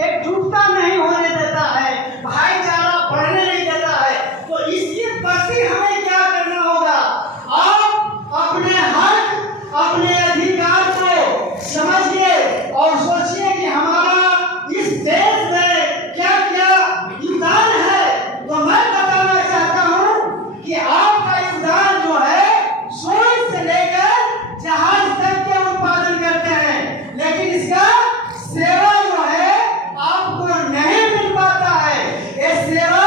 एकजुटता नहीं होने देता है, भाईचारा बढ़ने नहीं देता है। तो इसके प्रति हमें क्या करना होगा? आप अपने हक, अपने अधिकार को समझिए और सोचिए कि हमारा इस देश में क्या क्या योगदान है। तो मैं बताना चाहता हूँ कि आपका योगदान जो है सोच से लेकर जहाज तक के उत्पादन करते हैं, लेकिन इसका सेवा जो है आपको नहीं मिल पाता है। ये सेवा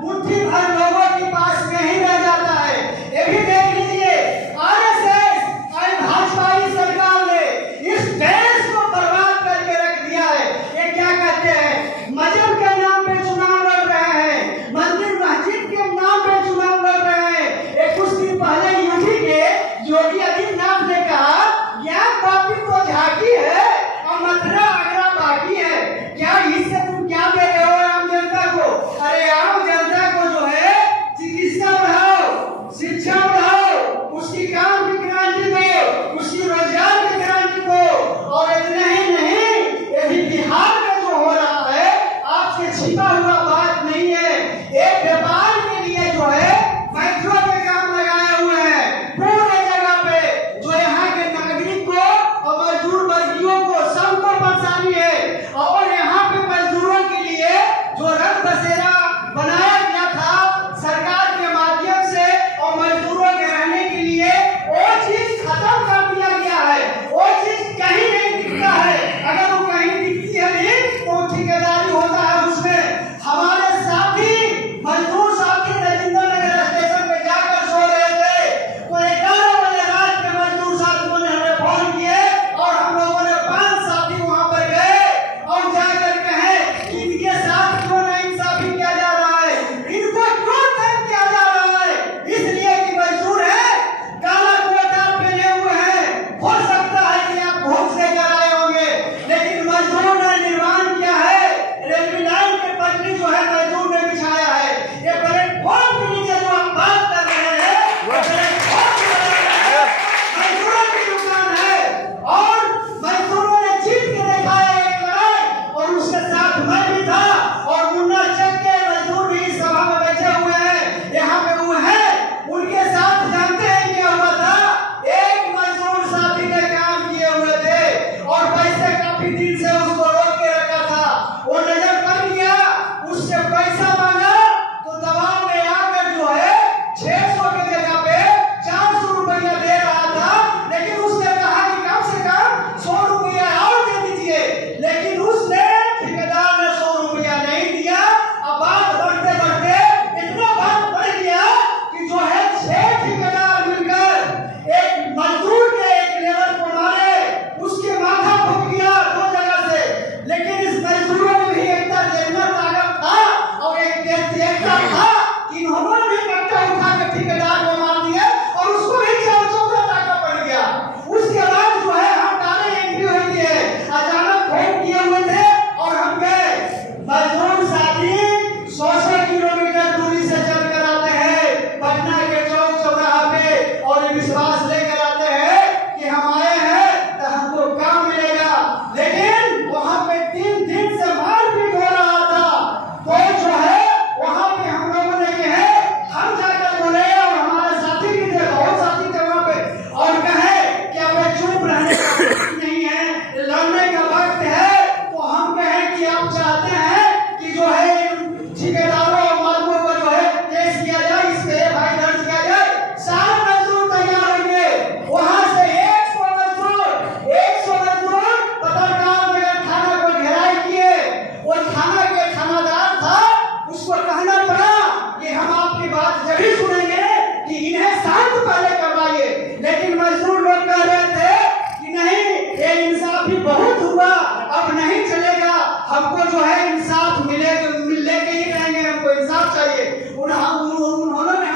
मुट्ठी भर लोगों के पास में ही रह जाता है। ये भी देख लीजिए, आरएसएस और भाजपाई सरकार ने इस देश को बर्बाद करके रख दिया है। ये क्या कहते हैं? मजहब के नाम पे चुनाव लड़ रहे हैं, मंदिर मस्जिद के नाम पे चुनाव लड़ रहे हैं। ये कुछ दिन पहले यूपी के योगी आदित्यनाथ ने कहा ज्ञान वापी तो झांकी है और मथुरा आगरा बाकी है। क्या इससे तुम क्या दे रहे हो आम जनता को? अरे आम जनता को जो है चिकित्सा बढ़ाओ, शिक्षा बढ़ाओ, उसकी काम की क्रांति दो, उसकी रोजगार की क्रांति दो। और इतना ही नहीं, ये भी बिहार में जो हो रहा है आपसे छिपा हुआ बात नहीं है। एक व्यापार के लिए जो है मेट्रो के काम लगाए हुए हैं पूरे जगह पे, जो यहाँ के नागरिक को और मजदूर वर्गियों को सबको परेशानी है। और यहाँ पे मजदूरों के लिए जो रंग बसेरा बनाया गया था सरकार के माध्यम से और मजदूरों के रहने के लिए, वो चीज खत्म कर दिया गया है। वो चीज कहीं नहीं दिखता है। अगर वो कहीं दिखती है भी तो ठेकेदारी होता है उसमें। हमारे साथी मजदूर साथी राजेंद्र नगर स्टेशन पे जाकर सो रहे थे, तो 11 बजे रात के मजदूर साथियों ने हमें फोन किए और हम लोगों ने 5 साथी वहां पर गए और जाकर कहे कि इनके साथ क्यों नाइंसाफी किया जा रहा है, इनको क्यों तंग किया जा रहा है? इसलिए कि मजदूर है, काला कोट आप पहने हुए हैं, हो सकता है कि आप भूख से कर आए होंगे, लेकिन मजदूर ने निर्माण किया है। रेलवे लाइन के पटरी जो है मजदूर ने बिछाया है। ये प्लेटफॉर्म के नीचे जो आप बात कर रहे हैं वो प्लेटफॉर्म मजदूरों की दुकान है। और मजदूरों ने जीत के दिखाया एक लड़ाई, और उसके साथ मैं भी था और मुन्ना चक के मजदूर भी इस सभा में बैठे हुए हैं, यहाँ पे वो है। उनके साथ जानते हैं क्या हुआ था? एक मजदूर साथी ने काम किए हुए थे और पैसे काफी दिन से उसको रोक के रखा था। वो नजर पड़ गया, उससे पैसा मांगा तो दबाव में आकर जो है 600 की जगह पे 400 रुपया दे रहा था। लेकिन उसने कहा कि कम से कम 100 रुपया और दे दीजिए, लेकिन उसने ठेकेदार ने 100 रुपया नहीं दिया। अब बात बढ़ते बढ़ते इतना बात बढ़ गया कि जो है 6 ठेकेदार मिलकर एक मजदूर के एक लेबर को मारे, उसके माथा फूट गया 2 जगह से। लेकिन इस मजदूरों में भी एकता देखना ताकत था और एक देखता था कि इन्होंने भी कट्टा उठा के ठेकेदार को मार दिया और उसको भी 414 टाका पड़ गया। उसके बाद जो है हम डाले एंट्री हुई है, अचानक फोन किए हुए थे और हम गए। मजदूर साथी 100 किलोमीटर दूरी से चल कर आते हैं पटना के चौक चौराहा पे और ये विश्वास लेकर आते हैं कि हम आए हैं तो हमको काम मिलेगा। लेकिन वहां पे 3 दिन से मारपीट हो रहा था। तो जो है वहां पे हम लोगों ने कहे, हम जाकर बोले और हमारे साथी भी थे, बहुत साथी थे वहां पे, और कहे कि अब चुप रहने का वक्त नहीं है, लड़ने का वक्त है। तो हम कहे कि आप चाहते हैं कि जो है ठेकेदारों और मालिकों को जो है केस किया जाए, इस पे भाई दर्ज किया जाए। सारे मजदूर तैयार होंगे। वहां से 100 मजदूर पत्रकार नगर थाना को घेराव किए। वो थाना के थानादार था, उसको कहना पड़ा कि हम आपकी बात जरूर सुनेंगे कि इन्हें शांत पहले करवाइए। लेकिन मजदूर लोग कह रहे थे कि नहीं, ये इंसाफी बहुत हुआ, अब नहीं चलेगा, हमको जो है इंसाफ मिलेगा, लेके ही रहेंगे, हमको इंसाफ चाहिए। उन्होंने